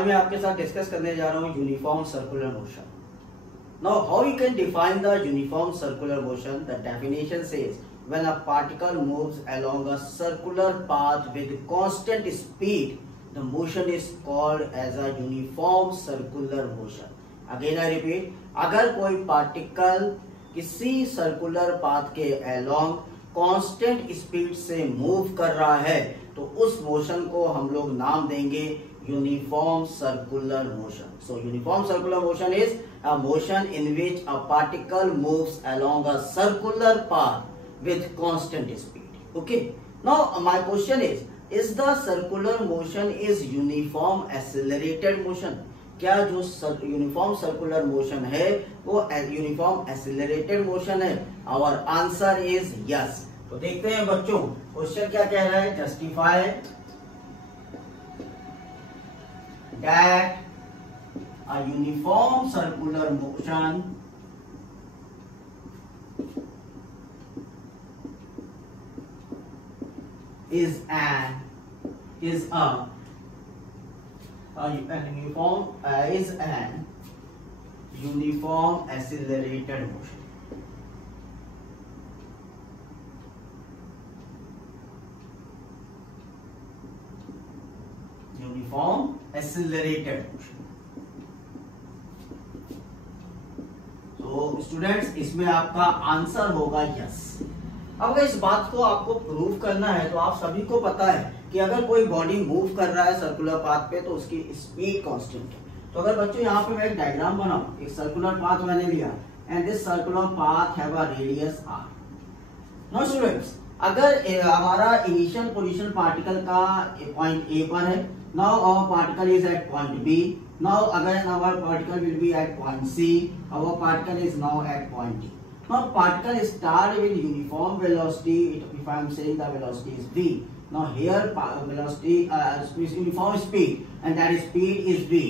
आज मैं आपके साथ डिस्कस करने जा रहा हूँ uniform circular motion. Now how you can define the uniform circular motion? The definition says when a particle moves along a circular path with constant speed, the motion is called as a uniform circular motion. Again I repeat, अगर कोई particle किसी circular path के along constant speed से move कर रहा है तो उस मोशन को हम लोग नाम देंगे uniform circular motion. So uniform circular motion is a motion in which a particle moves along a circular path with constant speed. Okay, now my question is the circular motion is uniform accelerated motion? क्या जो uniform circular motion है वो uniform accelerated motion है? Our answer is yes. तो देखते हैं बच्चों question क्या कह रहा है. Justify that a uniform circular motion is an uniform accelerated motion. Uniform accelerated motion. तो स्टूडेंट्स इसमें आपका आंसर होगा यस. अब अगर इस बात को आपको प्रूव करना है तो आप सभी को पता है कि अगर कोई बॉडी मूव कर रहा है सर्कुलर पाथ पे तो उसकी स्पीड कांस्टेंट है. तो अगर बच्चों यहाँ पे मैं एक डायग्राम बनाऊं, एक सर्कुलर पाथ मैंने लिया and this circular path have a radius r. Now students अगर हमारा इनिशियल पोजीशन पार्टिकल का पॉइंट ए पर है, now our particle is at point B. Now अगर our particle will be at point C, our particle is now at point D. Now particle start with uniform velocity. If I am saying the velocity is v. Now here velocity is uniform speed and that speed is v.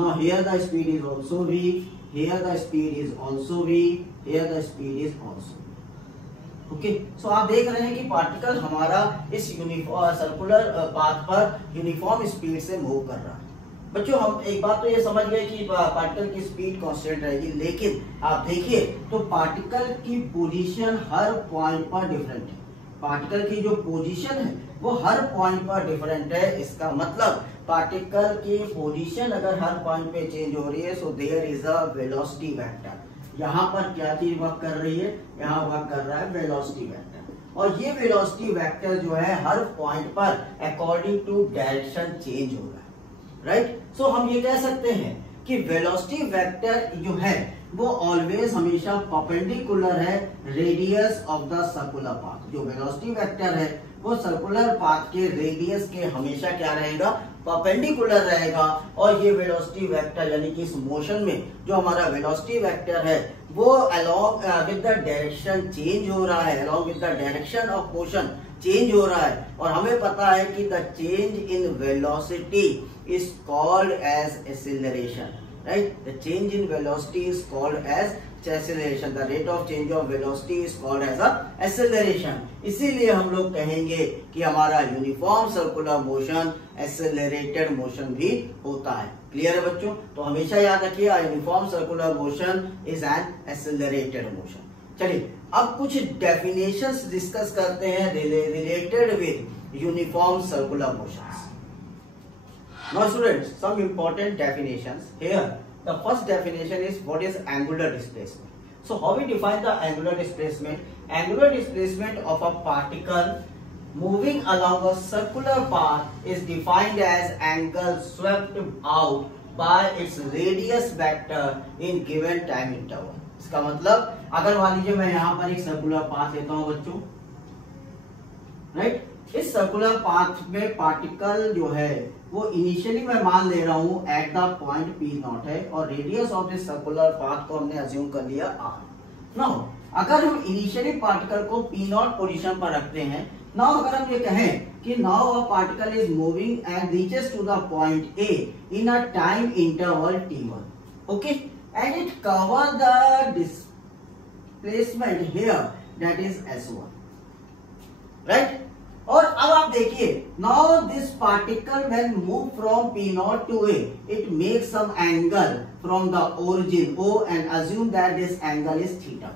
Now here the speed is also v. Here the speed is also v. Here the speed is also v. Okay. So आप देख रहे हैं कि particle हमारा इस uniform circular path पर uniform speed से move कर रहा है. बच्चों हम एक बात तो ये समझ गए कि पार्टिकल की स्पीड कांस्टेंट रहेगी, लेकिन आप देखिए तो पार्टिकल की पोजीशन हर पॉइंट पर डिफरेंट है. पार्टिकल की जो पोजीशन है वो हर पॉइंट पर डिफरेंट है. इसका मतलब पार्टिकल की पोजीशन अगर हर पॉइंट पे चेंज हो रही है so there is a velocity vector. यहाँ पर क्या चीज वर्क कर रही है? यहाँ वर्क कर रहा है वेलोसिटी वेक्टर. और ये वेलोसिटी वेक्टर जो है हर पॉइंट पर अकॉर्डिंग टू डायरेक्शन चेंज हो रहा है. राइट. सो हम ये कह सकते हैं कि वेलोसिटी वेक्टर जो है वो ऑलवेज हमेशा परपेंडिकुलर है radius of the circular path. जो वेलोसिटी वेक्टर है वो सर्कुलर पाथ के रेडियस के हमेशा क्या रहेगा? परपेंडिकुलर रहेगा. और ये वेलोसिटी वेक्टर यानी कि इस मोशन में जो हमारा वेलोसिटी वेक्टर है वो along with the direction change हो रहा है, along with the direction of motion change हो रहा है. और हमें पता है कि the change in velocity is called as acceleration. Right. The change in velocity is called as acceleration. The rate of change of velocity is called as a acceleration. इसीलिए हम लोग कहेंगे कि हमारा uniform circular motion accelerated motion भी होता है. Clear है बच्चों? तो हमेशा याद रखिए uniform circular motion is an accelerated motion. चलिए अब कुछ डेफिनेशंस डिस्कस करते हैं related with uniform circular motions. Now students some important definitions here. The first definition is what is angular displacement. So how we define the angular displacement? Angular displacement of a particle moving along a circular path is defined as angle swept out by its radius vector in given time interval. इसका मतलब अगर मान लीजिए मैं यहाँ पर एक circular path लेता हूँ बच्चों, राइट. इस सर्कुलर पाथ में पार्टिकल जो है वो इनिशियली मैं मान ले रहा हूं at the point P naught है और radius of this circular path को हमने अज्यूम कर लिया आर. नाउ अगर हम इनिशियली पार्टिकल को पी नॉट पोजीशन पर रखते हैं, नाउ अगर हम ये कहें कि now a particle is moving and reaches to the point A in a time interval t1. Okay. And it cover the displacement here that is s1. Right. और अब आप देखिए, now this particle when move from P naught to A, it makes some angle from the origin O and assume that this angle is theta.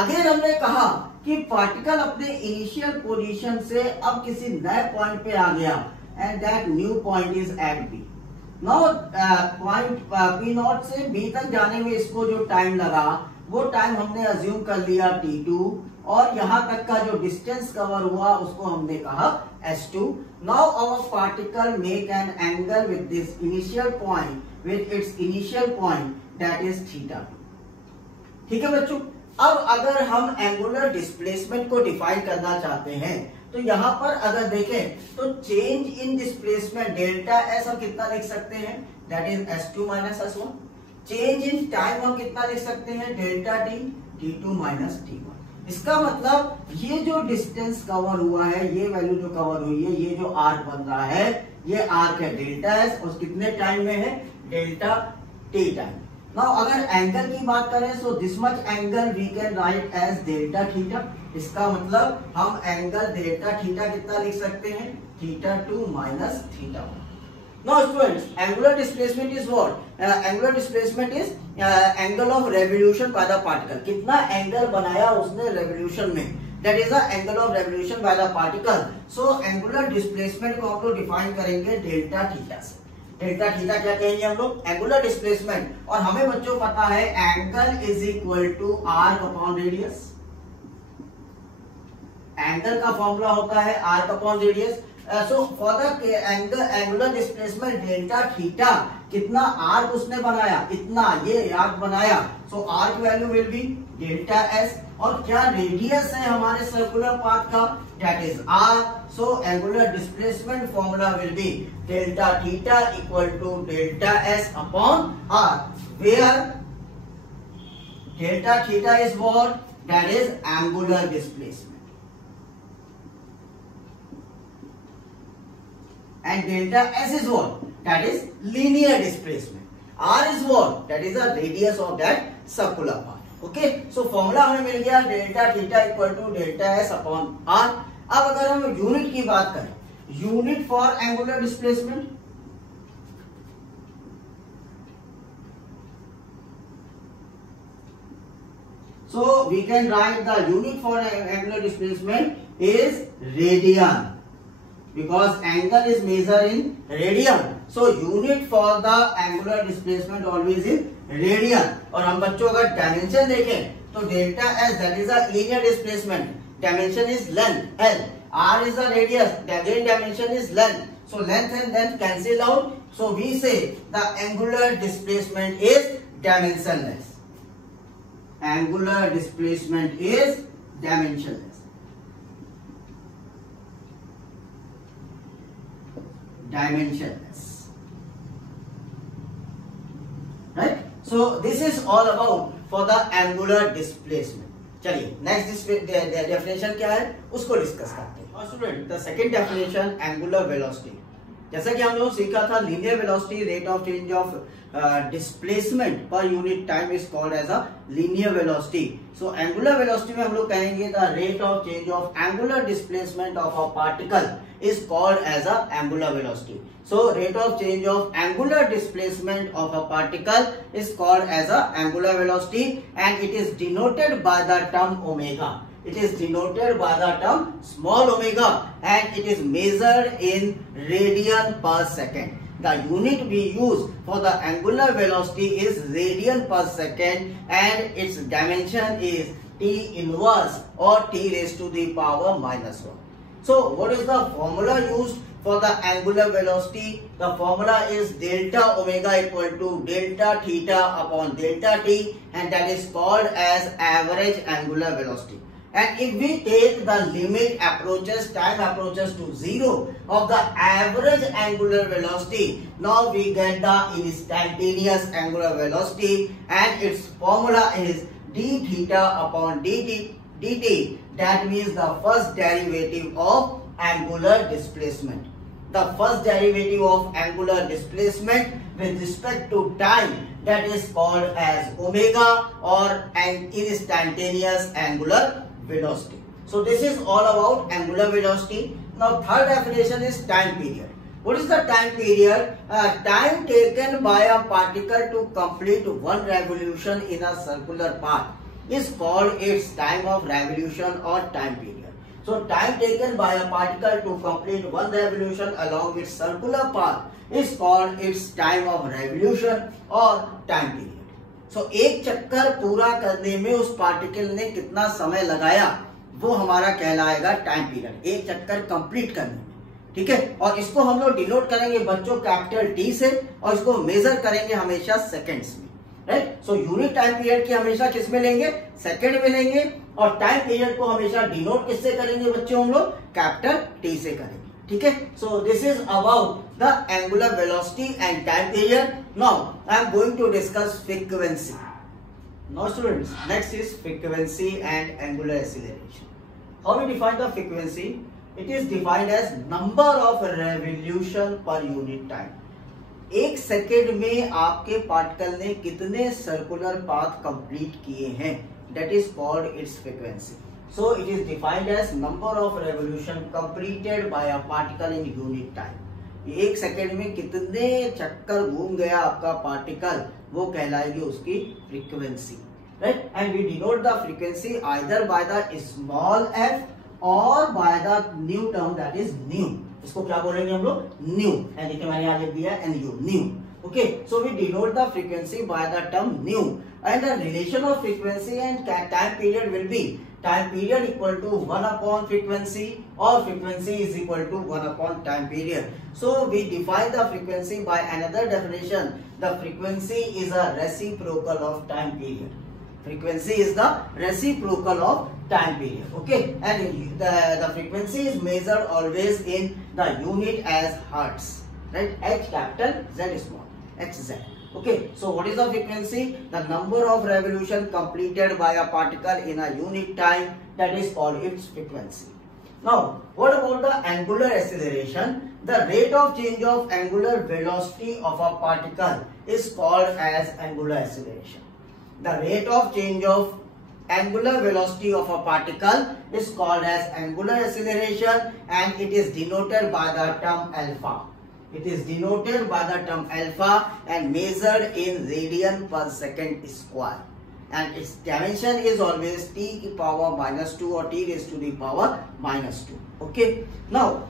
Again हमने कहा कि particle अपने initial position से अब किसी नए पॉइंट पे आ गया and that new point is at B। Now point P naught से B तक जाने में इसको जो टाइम लगा वो टाइम हमने अज्यूम कर लिया T2, और यहां तक का जो डिस्टेंस कवर हुआ उसको हमने कहा S2। Now our particle make an angle with this initial point, with its initial point that is theta. ठीक है बच्चों, अब अगर हम एंगुलर डिस्प्लेसमेंट को डिफाइन करना चाहते हैं तो यहां पर अगर देखें तो change in displacement delta S हम कितना लिख सकते हैं, that is S2 minus S1। Change in time हम कितना लिख सकते हैं, delta T, T2 minus T1। इसका मतलब ये जो डिस्टेंस कवर हुआ है, ये वैल्यू जो कवर हुई है, ये जो आर्क बन रहा है, ये आर्क है डेल्टा एस, और कितने टाइम में है, डेल्टा टी टाइम। नाउ अगर एंगल की बात करें, so this much angle we can write as delta theta. इसका मतलब हम एंगल डेल्टा थीटा कितना लिख सकते हैं, थीटा2 minus थीटा1। Now students, angular displacement is what? Angular displacement is angle of revolution by the particle. कितना एंगल बनाया उसने रेवोल्यूशन में, that is the angle of revolution by the particle. So angular displacement को हम लोग डिफाइन करेंगे delta theta से। Delta theta क्या कहेंगे हम लोग, एंगुलर डिस्प्लेसमेंट, और हमें बच्चों पता है angle is equal to arc upon radius. Angle का फॉर्मूला होता है arc upon radius. So for the angular displacement delta theta, कितना आर्क उसने बनाया, इतना ये आर्क बनाया, so arc value will be delta S. और क्या रेडियस है हमारे सर्कुलर पाथ का, that is R. So angular displacement formula will be delta theta equal to delta S upon R, where delta theta is what, that is angular displacement, and delta s is what, that is linear displacement. R is what, that is the radius of that circular path. Okay, so formula हमें मिल गया delta theta equal to delta s upon r। अब अगर हम unit की बात करें, unit for angular displacement, so we can write the unit for angular displacement is radian, because angle is measured in radian, so unit for the angular displacement always is radian। और हम बच्चों अगर dimension देखें तो delta S that is a linear displacement, dimension is length L, R is the radius, again dimension is length, so length and length cancel out, so we say the angular displacement is dimensionless, angular displacement is dimensionless, dimensionless, right? So this is all about for the angular displacement। चलिए next definition क्या है उसको discuss करते हैं। Student, the second definition angular velocity. जैसा कि हम लोग सीखा था, linear velocity rate of change of displacement per unit time is called as a linear velocity. So angular velocity में हम लोग कहेंगे the rate of change of angular displacement of a particle is called as a angular velocity. So rate of change of angular displacement of a particle is called as a angular velocity, and it is denoted by the term omega. It is denoted by the term small omega, and it is measured in radian per second. The unit we use for the angular velocity is radian per second, and its dimension is t inverse or t raised to the power minus 1. So what is the formula used for the angular velocity? The formula is delta omega equal to delta theta upon delta t, and that is called as average angular velocity. And if we take the limit approaches, time approaches to 0 of the average angular velocity, now we get the instantaneous angular velocity, and its formula is d theta upon dt, that means the first derivative of angular displacement. The first derivative of angular displacement with respect to time, that is called as omega or an instantaneous angular velocity. So this is all about angular velocity. Now third definition is time period. What is the time period? Time taken by a particle to complete one revolution in a circular path is called its time of revolution or time period. So time taken by a particle to complete one revolution along its circular path is called its time of revolution or time period. So एक चक्कर पूरा करने में उस particle ने कितना समय लगाया वो हमारा कहलाएगा टाइम पीरियड, एक चक्कर कंप्लीट करने में, ठीक है। और इसको हम लोग डिनोट करेंगे बच्चों कैपिटल टी से और इसको मेजर करेंगे हमेशा सेकंड्स में, right. So unit time period की हमेशा किस में लेंगे, सेकंड में लेंगे, और टाइम पीरियड को हमेशा डिनोट किससे करेंगे बच्चों, हम लोग कैपिटल टी से करेंगे, ठीक है। So this is about the angular velocity and time period. Now I am going to discuss frequency. Now students, next is frequency and angular acceleration. How we define the frequency? It is defined as number of revolution per unit time. एक second में आपके particle ने कितने circular path complete किए हैं, that is called its frequency. So it is defined as number of revolution completed by a particle in unit time. एक second में कितने चक्कर घूम गया आपका पार्टिकल, वो कहलाएगी उसकी frequency, right. And we denote the frequency either by the small f और by the nu term that is nu. इसको क्या बोलेंगे हम लोग, न्यू। एंड देखिए मैंने आगे दिया है new, new, okay। So we denote the frequency by the term nu, and the relation of frequency and time period will be time period equal to 1 upon frequency, or frequency is equal to 1 upon time period. So we define the frequency by another definition. The frequency is a reciprocal of time period. Frequency is the reciprocal of time period, okay। And the frequency is measured always in the unit as hertz, right? H capital, Z small, Hz. Okay, so what is the frequency? The number of revolution completed by a particle in a unit time, that is called its frequency. Now, what about the angular acceleration? The rate of change of angular velocity of a particle is called as angular acceleration. The rate of change of angular velocity of a particle is called as angular acceleration, and it is denoted by the term alpha. It is denoted by the term alpha and measured in radian per second square, and its dimension is always t की power -2 or t raised to the power -2, okay। Now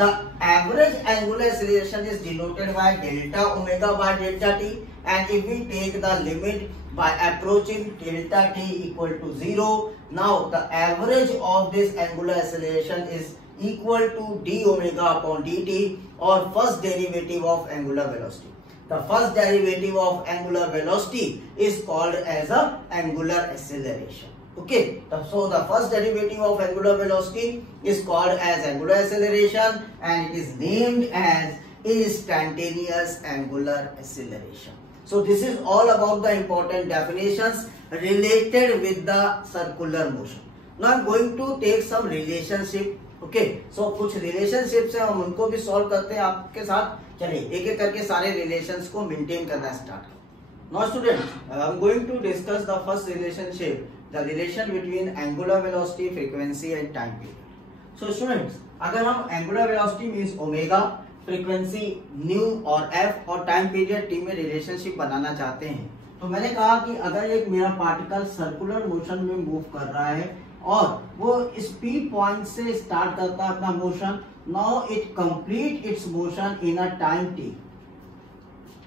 the average angular acceleration is denoted by delta omega by delta t, and if we take the limit by approaching delta t equal to 0, now the average of this angular acceleration is equal to d omega upon dt, or first derivative of angular velocity. The first derivative of angular velocity is called as a angular acceleration, okay। So the first derivative of angular velocity is called as angular acceleration, and it is named as instantaneous angular acceleration. So this is all about the important definitions related with the circular motion. Now I am going to take some relationship, okay। So कुछ relationships है, हम उनको भी solve करते हैं आपके साथ। चलिए एक एक करके सारे relations को maintain करना start करें। Now students, I am going to discuss the first relationship, the relation between angular velocity, frequency and time period। So students, अगर हम angular velocity means omega, frequency nu और f और time period t में relationship बनाना चाहते हैं, तो मैंने कहा कि अगर एक मेरा पार्टिकल सर्कुलर मोशन में मूव कर रहा है और वो स्पीड पॉइंट से स्टार्ट करता है अपना motion, now it complete it's motion in a time T.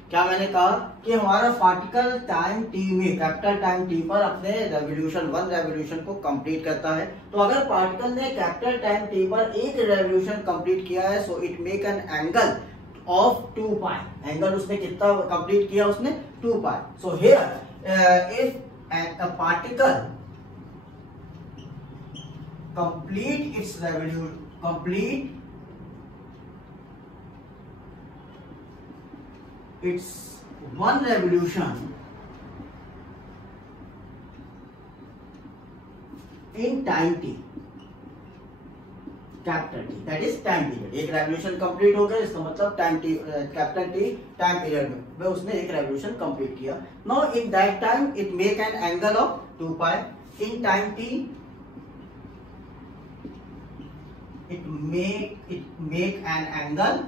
क्या मैंने कहा कि हमारा पार्टिकल टाइम टी में, कैपिटल टाइम टी पर अपने रेवोल्यूशन, वन रेवोल्यूशन को कंप्लीट करता है। तो अगर पार्टिकल ने कैपिटल टाइम टी पर एक रेवोल्यूशन कंप्लीट किया है, so it make an angle of 2 pi. Angle उसने कितना कंप्लीट किया, उसने 2 pi. So here if a particle complete its revolution, complete its one revolution in time t, capital T, that is time period. एक revolution complete हो गया, इसका मतलब time T, capital T time period में उसने एक रेवोल्यूशन कंप्लीट किया। Now in that time it make an angle of 2 pi. In time T make an angle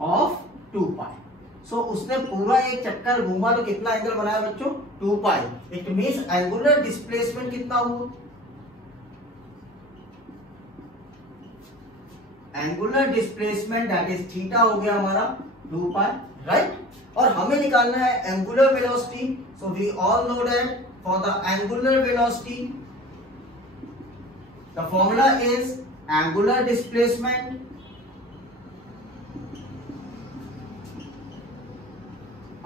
of 2 pi. सो उसने पूरा एक चक्कर घूमा तो कितना एंगल बनाया बच्चों? 2 पाई। इट मींस एंगुलर डिस्प्लेसमेंट कितना हुआ? Angular displacement that is theta हो गया हमारा 2 पाई, राइट। और हमें निकालना है angular velocity. So we all know that for the angular velocity the formula is angular displacement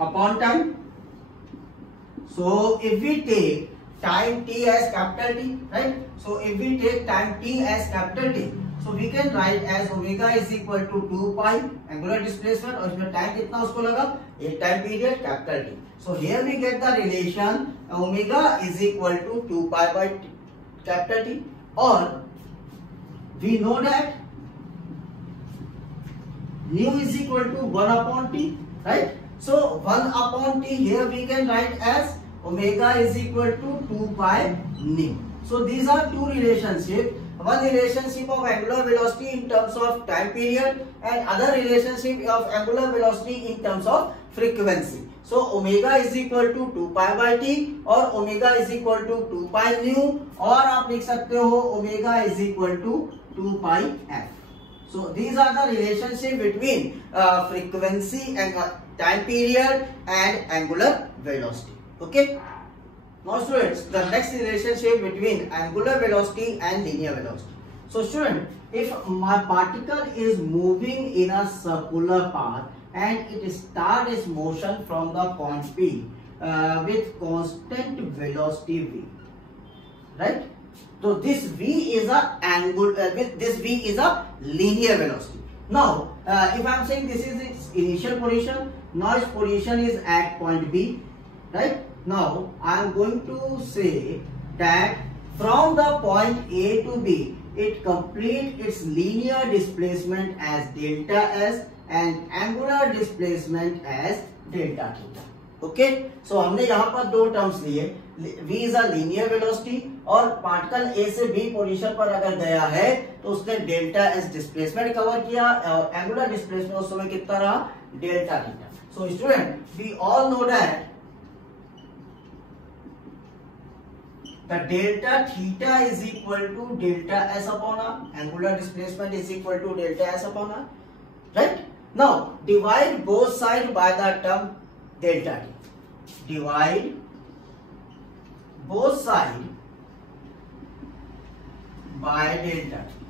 upon time. So if we take time t as capital T, right? So if we take time t as capital T, so we can write as omega is equal to 2 pi angular displacement और इसमें time कितना उसको लगा? एक time period capital T. So here we get the relation omega is equal to 2 pi by capital T, और we know that nu is equal to 1 upon T, right? So 1 upon T here we can write as omega is equal to 2 pi nu. So these are two relationships. One relationship of angular velocity in terms of time period and other relationship of angular velocity in terms of frequency. So omega is equal to 2 pi by T और omega is equal to 2 pi nu, और आप लिख सकते हो omega is equal to 2 pi f. So these are the relationship between frequency and time period and angular velocity. Okay. Now students, the next relationship between angular velocity and linear velocity. So student, if my particle is moving in a circular path and it starts its motion from the point P with constant velocity v, right? So this v is a this v is a linear velocity. Now if I am saying this is its initial position, now its position is at point B, right? Now I am going to say that from the point A to B it completes its linear displacement as delta s and angular displacement as delta theta. Okay, so हमने यहाँ पर दो terms लिए, v is a linear velocity और particle a से b position पर अगर गया है तो उसने डेल्टा s डिस्प्लेसमेंट कवर किया और एंगुलर डिस्प्लेसमेंट उस समय कितना रहा? Delta theta. So student, we all know that the delta theta is equal to delta s upon r, angular displacement is equal to delta s upon r, right? Now divide both sides by the term delta t. Divide both sides by delta t.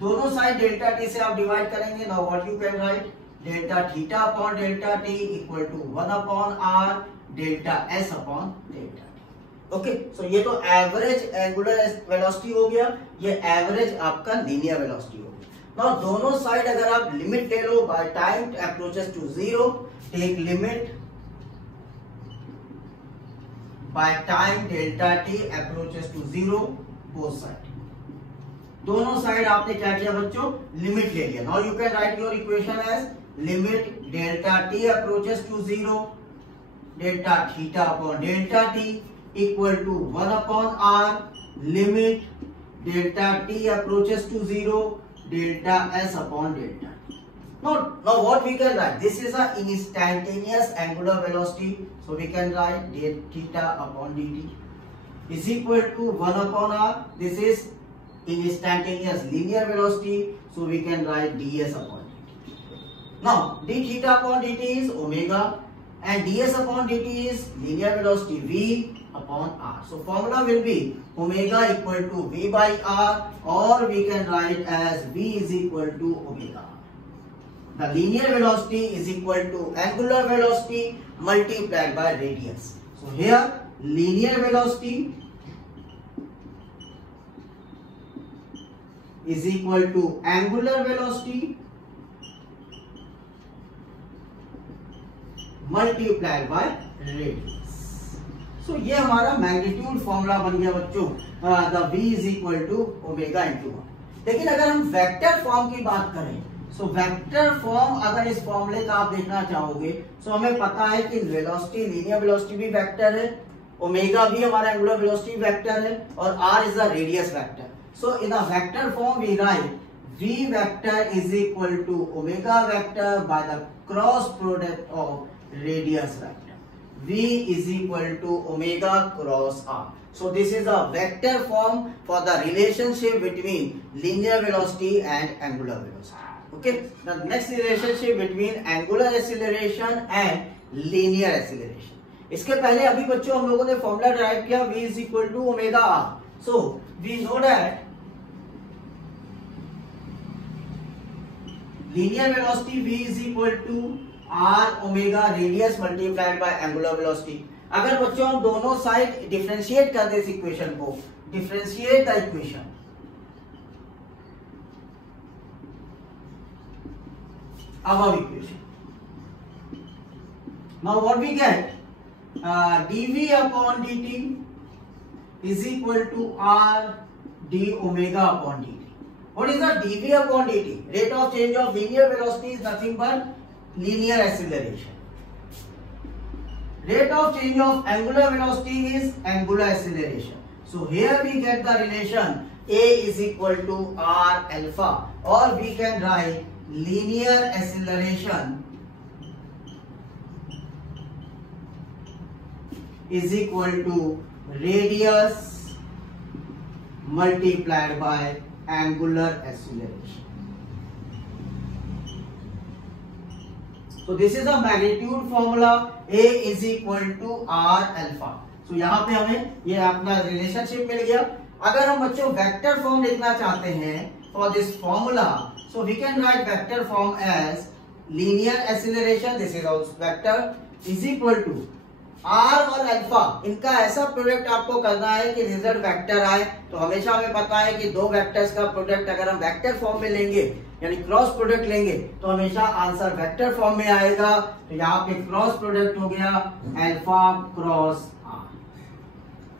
दोनों side delta T से आप divide करेंगे. Now what you can write? Delta theta upon delta T equal to 1 upon R delta S upon delta. Okay, so ये तो average angular velocity हो गया, ये average आपका लीनियर वेलोसिटी हो गया. नाउ दोनों साइड अगर आप लिमिट ले लो by time approaches to zero, take limit by time delta T approaches to zero, both side. दोनों साइड आपने क्या किया बच्चों? लिमिट ले लिया. Now you can write your equation as limit delta T approaches to zero delta theta upon delta T equal to 1 upon r limit delta t approaches to 0 delta s upon delta. Now what we can write? This is a instantaneous angular velocity, so we can write d theta upon dt is equal to 1 upon r. This is instantaneous linear velocity, so we can write ds upon dt. Now d theta upon dt is omega and ds upon dt is linear velocity v upon r. So formula will be omega equal to v by r, or we can write as v is equal to omega. The linear velocity is equal to angular velocity multiplied by radius. So here linear velocity is equal to angular velocity multiplied by radius. So ये हमारा magnitude formula बन गया बच्चों, the v is equal to omega into 1. लेकिन अगर हम vector form की बात करें, सो वेक्टर फॉर्म अगर इस फॉर्मूले का आप देखना चाहोगे, सो हमें पता है कि वेलोसिटी लीनियर वेलोसिटी भी वेक्टर है, ओमेगा भी हमारा एंगुलर वेलोसिटी वेक्टर है और r is the radius vector. So in the vector form we write v vector is equal to omega vector by the cross product of radius vector. v is equal to omega cross r. So this is a vector form for the relationship between linear velocity and angular velocity. Okay, the next relationship between angular acceleration and linear acceleration. इसके पहले अभी बच्चों हम लोगों ने formula derive किया v is equal to omega r. So we know that linear velocity v is equal to r omega radius multiplied by angular velocity. अगर बच्चों हम दोनों साइड डिफरेंशिएट कर दे इस इक्वेशन को, differentiate the equation, above equation. Now what we get? dv upon dt is equal to r d omega upon dt. What is the dv upon dt? Rate of change of linear velocity is nothing but linear acceleration. Rate of change of angular velocity is angular acceleration. So here we get the relation a is equal to r alpha, or we can write linear acceleration is equal to radius multiplied by angular acceleration. So this is a magnitude formula. A is equal to r alpha. So यहाँ पे हमें ये अपना relationship मिल गया. अगर हम बच्चों vector form लिखना चाहते हैं for this formula, so we can write vector form as linear acceleration, this is also vector, is equal to r और अल्फा, इनका ऐसा प्रोडक्ट आपको करना है कि रिजल्ट वेक्टर आए. तो हमेशा हमें पता है कि दो वेक्टर्स का प्रोडक्ट अगर हम वेक्टर फॉर्म में लेंगे यानी क्रॉस प्रोडक्ट लेंगे तो हमेशा आंसर वेक्टर फॉर्म में आएगा. तो यहाँ पे क्रॉस प्रोडक्ट हो गया alpha cross r,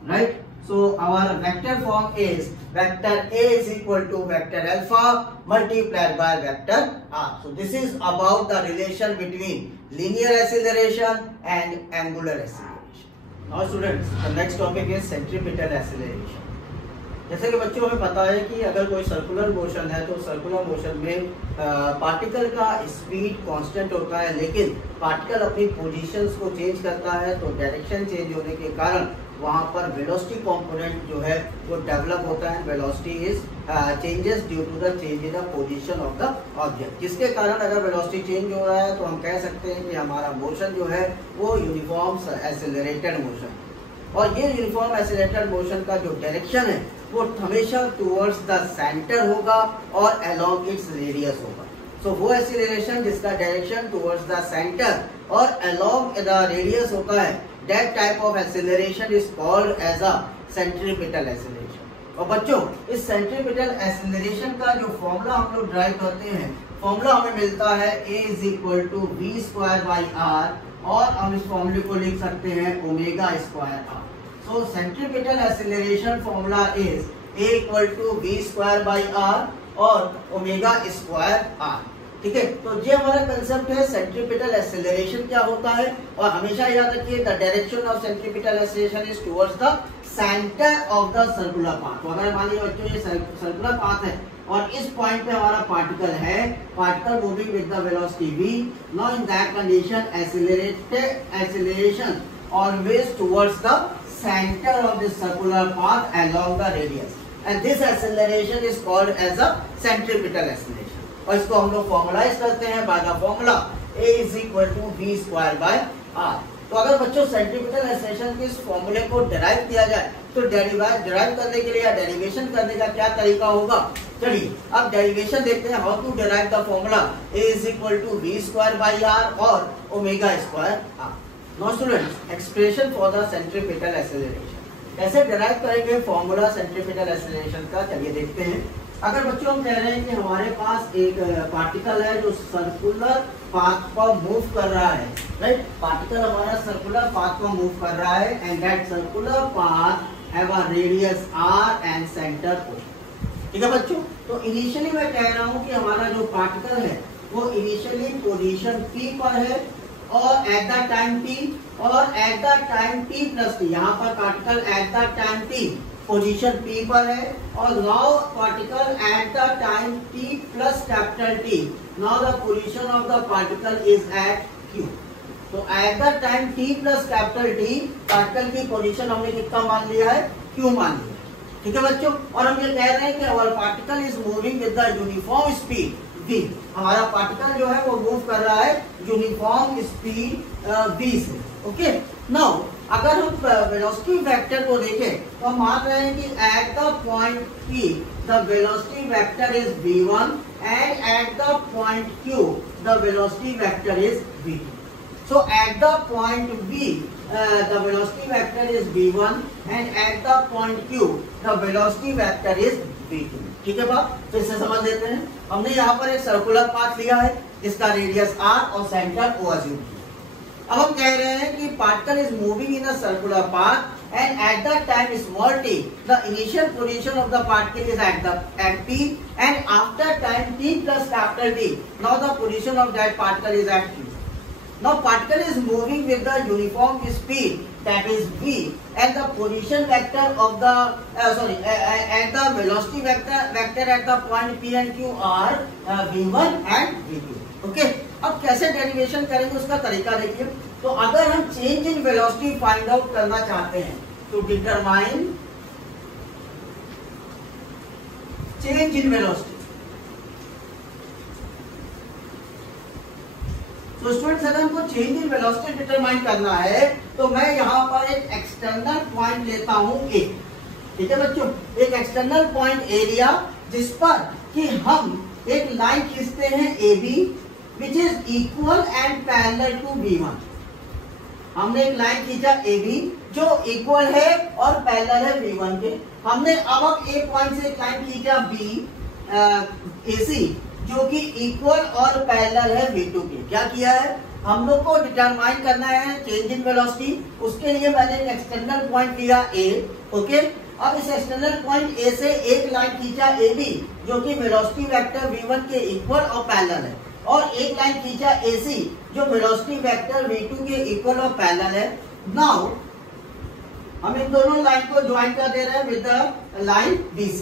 right. So our vector form is vector A is equal to vector alpha multiplied by vector r. So this is about the relation between linear acceleration and angular acceleration. Now students, the next topic is centripetal acceleration. जैसे कि बच्चों हमें पता है कि अगर कोई circular motion है तो सर्कुलर मोशन में पार्टिकल का स्पीड कांस्टेंट होता है, लेकिन पार्टिकल अपनी पोजीशंस को चेंज करता है. तो डायरेक्शन चेंज होने के कारण वहां पर वेलोसिटी कंपोनेंट जो है वो डेवलप होता है. Velocity is changes due to the change in the position of the object, जिसके कारण अगर वेलोसिटी चेंज हो रहा है तो हम कह सकते हैं कि हमारा मोशन जो है वो यूनिफॉर्म एक्सेलरेटेड मोशन. और ये यूनिफॉर्म एक्सेलरेटेड मोशन का जो डायरेक्शन है वो हमेशा टुवर्ड्स द सेंटर होगा और अलोंग इट्स रेडियस होगा. सो वो एक्सेलरेशन जिसका डायरेक्शन टुवर्ड्स द सेंटर और अलोंग द रेडियस होता है, that type of acceleration is called as a centripetal acceleration. और बच्चों इस centripetal acceleration का जो फॉर्मूला हम लोग ड्राइव करते हैं, फॉर्मूला हमें मिलता है a is equal to v square by r, और हम इस फॉर्मूले को लिख सकते हैं omega square r. So centripetal acceleration formula is a equal to v square by r और ओमेगा स्क्वायर r. ठीक है, तो ये हमारा कंसेप्ट है सेंट्रीपिटल एक्सेलरेशन क्या होता है. और हमेशा याद रखिए the direction of centripetal acceleration is towards the centre of the circular path. तो अगर मान लीजिए बच्चों ये सर्कुलर पाथ है और इस पॉइंट पे हमारा पार्टिकल है, particle moving with the velocity v. Now in that condition acceleration always towards the center of this circular path along the radius, and this acceleration is called as a centripetal acceleration. और इसको हम लोग formalise करते हैं by the formula a is equal to v square by r. तो अगर बच्चों centripetal acceleration के इस फॉर्मूले को डिराइव किया जाए तो डिराइव करने के लिए या डेरिवेशन करने का क्या तरीका होगा. चलिए अब डेरिवेशन देखते हैं. How to derive the formula a is equal to v square by r और omega square r. Now students, expression for the centripetal acceleration. कैसे डिराइव करेंगे फॉर्मूला सेंट्रीपिटल एक्सेलरेशन का, चलिए देखते हैं. अगर बच्चों हम कह रहे हैं कि हमारे पास एक पार्टिकल है जो सर्कुलर पाथ पर मूव कर रहा है, राइट. पार्टिकल हमारा सर्कुलर पाथ पर मूव कर रहा है and that circular path have a radius r and centre O. ठीक है बच्चों, तो इनिशियली मैं कह रहा हूँ कि हमारा जो पार्टिकल है वो इनिशियली पोजीशन P पर है और एट द टाइम t और at the time t plus t, यहाँ पर particle at the time t position p पर है और now particle at the time t plus capital T, now the position of the particle is at q। तो at the time t plus capital T particle की position हमने कितना मान लिया है, q मान लिया। ठीक है बच्चों, और हम ये कह रहे हैं कि our particle is moving with the uniform speed v, हमारा पार्टिकल जो है वो मूव कर रहा है यूनिफॉर्म स्पीड v से। ओके, नाउ अगर हम वेलोसिटी वेक्टर को देखें तो हम मान रहे हैं कि eight the point p the velocity vector is v1 and eight the point q the velocity vector is v2। So at the point V, the velocity vector is v1 and at the point Q, the velocity vector is v2। ठीक है बात, फिर से समझ लेते हैं। हमने यहाँ पर एक सर्कुलर पाथ लिया है जिसका रेडियस r और सेंटर o अज्यूम किया। अब हम कह रहे हैं कि particle is moving in a circular path and at the time small t, the initial position of the particle is at p and after time t plus capital T, now the position of that particle is at q। Now particle is moving with the uniform speed, that is v, and the position vector of the and the velocity vector at the point p and q are v1 and v2। Okay, अब कैसे derivation करेंगे उसका तरीका देखिए। तो अगर हम change in velocity find out करना चाहते हैं तो डिटरमाइन चेंज इन वेलोसिटी। तो स्टूडेंट्स अगर हमको चेंज इन वेलोसिटी डिटरमाइन करना है तो मैं यहाँ पर एक एक्सटर्नल पॉइंट लेता हूँ ए। ठीक है बच्चों, एक एक्सटर्नल पॉइंट एरिया जिस पर कि हम एक लाइन खींचते हैं A B which is equal and parallel to v1। हमने एक लाइन खींचा ए बी जो इक्वल है और पैरेलल है v1 के। हमने अब ए पॉइंट से एक लाइन खींचा बी ए सी जो कि इक्वल और पैरेलल है v2 के। क्या किया है, हम लोग को डिटरमाइन करना है चेंज इन वेलोसिटी, उसके लिए मैंने एक एक्सटर्नल पॉइंट लिया a। ओके, अब इस एक्सटर्नल पॉइंट a से एक लाइन खींचा ए बी जो कि वेलोसिटी वेक्टर v1 के इक्वल और पैरेलल है, और एक लाइन खींचा ए सी जो वेलोसिटी वेक्टर v2 के इक्वल और पैरेलल है। नाउ हम इन दोनों लाइन को ज्वाइन कर दे रहे हैं with the line BC।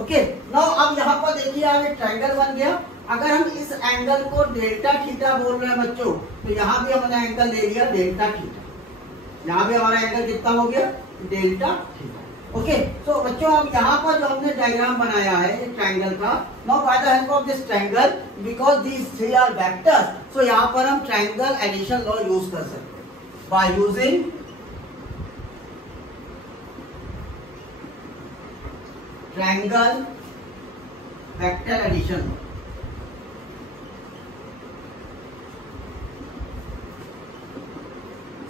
Okay, now अब यहाँ पर देखिए अब एक ट्रायंगल बन गया। अगर हम इस एंगल को डेल्टा थीटा बोल रहे हैं बच्चों, तो यहाँ भी हमने एंगल ले लिया डेल्टा थीटा। यहाँ भी हमारा एंगल कितना हो गया, डेल्टा थीटा। ओके, तो बच्चों अब यहाँ पर जो हमने डायग्राम बनाया है एक ट्रायंगल का, now by the help of this triangle because these three are vectors, so यहाँ पर हम ट्रायंगल एडिशन लॉ यूज कर सकते हैं by using triangle vector addition.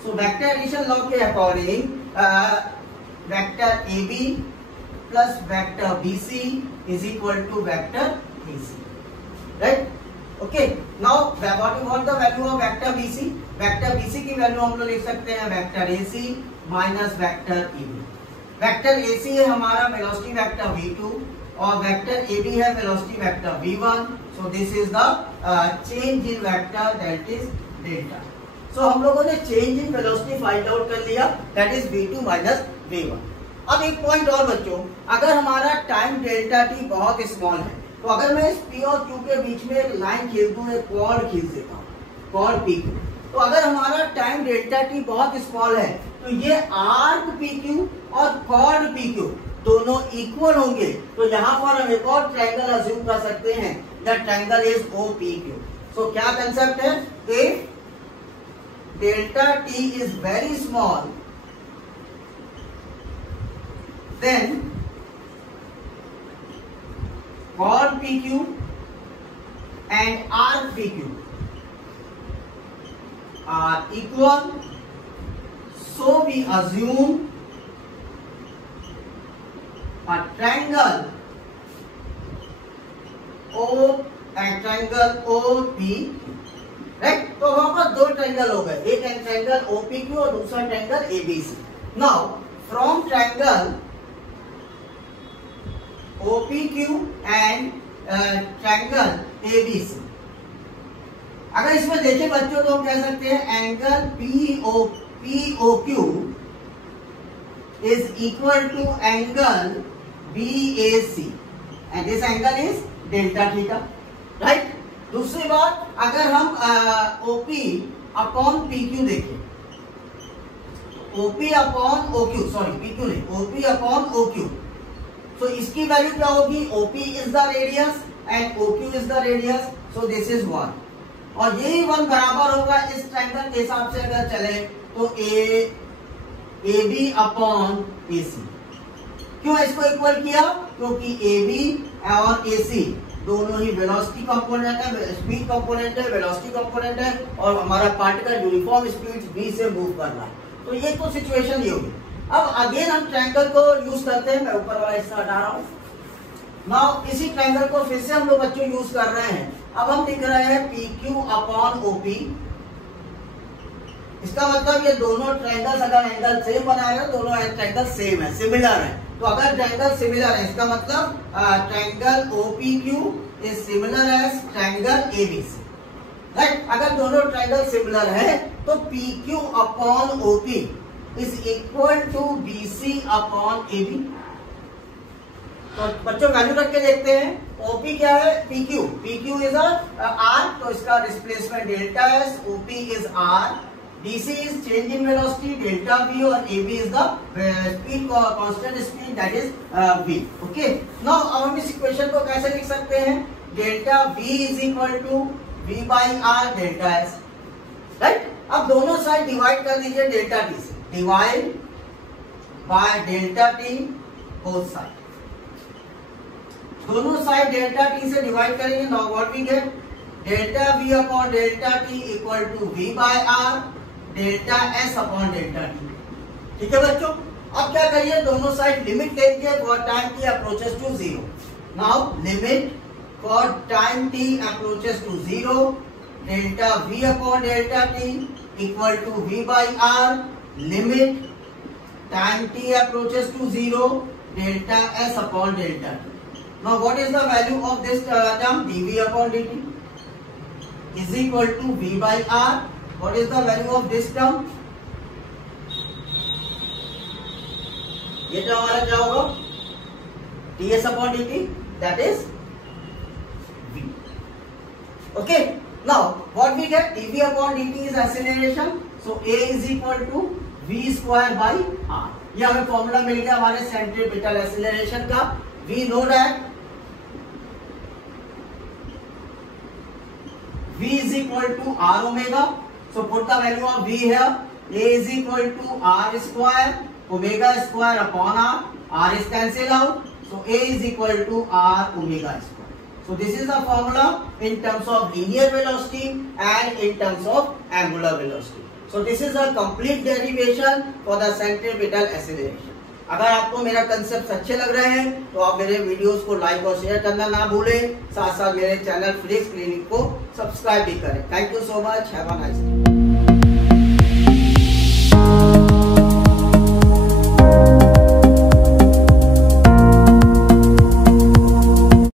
So vector addition law के according vector AB plus vector BC is equal to vector AC, right? Okay, now what you want the value of vector BC? Vector BC की value हम लोग लिख सकते हैं vector AC minus vector AB। Vector AC है हमारा velocity vector v2 और vector AB है velocity vector v1। So this is the change in vector, that is delta। So हम लोगों ने change in velocity find out कर लिया, that is v2 minus v1। अब एक पॉइंट और बच्चों, अगर हमारा टाइम डेल्टा t बहुत स्मॉल है तो अगर मैं इस p और q के बीच में एक लाइन खींच दूं, एक कॉर्ड खींच देता हूँ, कॉर्ड pq, तो अगर हमारा टाइम डेल्टा t बहुत स्मॉल है तो ये आर्क pq और कॉर्ड pq दोनों इक्वल होंगे। तो यहाँ पर हम एक और ट्रायंगल अज्यूम कर सकते हैं, दैट ट्रायंगल इज OPQ। सो क्या कंसेप्ट है, if delta t is very small, then chord PQ and arc PQ are equal, so we assume a triangle OPQ, right? तो वहां पर दो ट्रायंगल हो गए, एक ट्रायंगल OPQ और दूसरा triangle ABC। Now from triangle OPQ and triangle ABC, अगर इसमें देखें बच्चों तो हम कह सकते हैं angle POQ is equal to angle BAC and this angle is delta theta, right? दूसरी बात, अगर हम OP अपॉन PQ देखें, OP upon OQ, sorry PQ नहीं, OP अपॉन OQ, तो इसकी वैल्यू क्या होगी? OP is the radius and OQ is the radius, so this is 1 और यही 1 बराबर होगा इस ट्रायंगल के हिसाब से अगर चले तो AB अपॉन AC। क्यों इसको इक्वल किया? क्योंकि AB और AC दोनों ही वेलोसिटी कंपोनेंट है, स्पीड कंपोनेंट है, वेलोसिटी कंपोनेंट है और हमारा पार्टिकल यूनिफॉर्म स्पीड v से मूव कर रहा है। तो ये तो सिचुएशन ये होगी। अब अगेन हम ट्रायंगल को यूज करते हैं, मैं ऊपर वाला हिस्सा हटा रहा हूँ। नाउ इसी ट्रायंगल को फिर से हम लोग बच्चों यूज कर रहे हैं। अब हम लिख रहे हैं PQ अपॉन OP। इसका मतलब ये दोनों ट्रायंगल्स अगर एंगल सेम बना रहे हैं, दोनों ट्रायंगल सेम है, सिमिलर है। तो अगर ट्रायंगल सिमिलर है, इसका मतलब triangle OPQ is similar as triangle ABC, right? अगर दोनों ट्रायंगल सिमिलर है तो PQ upon OP is equal to BC upon AB। तो बच्चों वैल्यू रख के देखते हैं। OP क्या है? PQ इज R, तो इसका displacement delta S, OP is R, DC is change in velocity delta V और AB is the speed constant speed that is V. Okay. Now अब हम इस इक्वेशन को कैसे लिख सकते हैं? Delta V is equal to V by R delta S, right? अब दोनों साइड डिवाइड कर दीजिए डेल्टा T से, divide by delta T both side, दोनों साइड डेल्टा T से डिवाइड करेंगे। Now what we get? Delta V upon delta T equal to V by R delta S upon delta T। ठीक है बच्चों, अब क्या करिए? दोनों साइड लिमिट ले लीजिए for time T approaches to 0। Now limit for time T approaches to 0 delta V upon delta T equal to V by R, limit time T approaches to 0 delta S upon delta T। Now what is the value of this term? dV upon dt is equal to V by R। What is the value of this term? ये term हमारा क्या होगा? ds upon dt, that is v. Okay. Now what we get? dv upon dt is acceleration. So a is equal to v square by r. ये हमें formula मिल गया हमारे centripetal acceleration का। We know that v is equal to r omega. So put the value of V here. A is equal to R square, omega square upon R. R is cancelled out. So A is equal to R omega square. So this is the formula in terms of linear velocity and in terms of angular velocity. So this is a complete derivation for the centripetal acceleration. अगर आपको मेरा concept अच्छे लग रहे हैं तो आप मेरे वीडियोस को लाइक और शेयर करना ना भूलें, साथ साथ मेरे चैनल फ्लिक्स क्लिनिक को सब्सक्राइब भी करें। Thank you so much, have a nice day.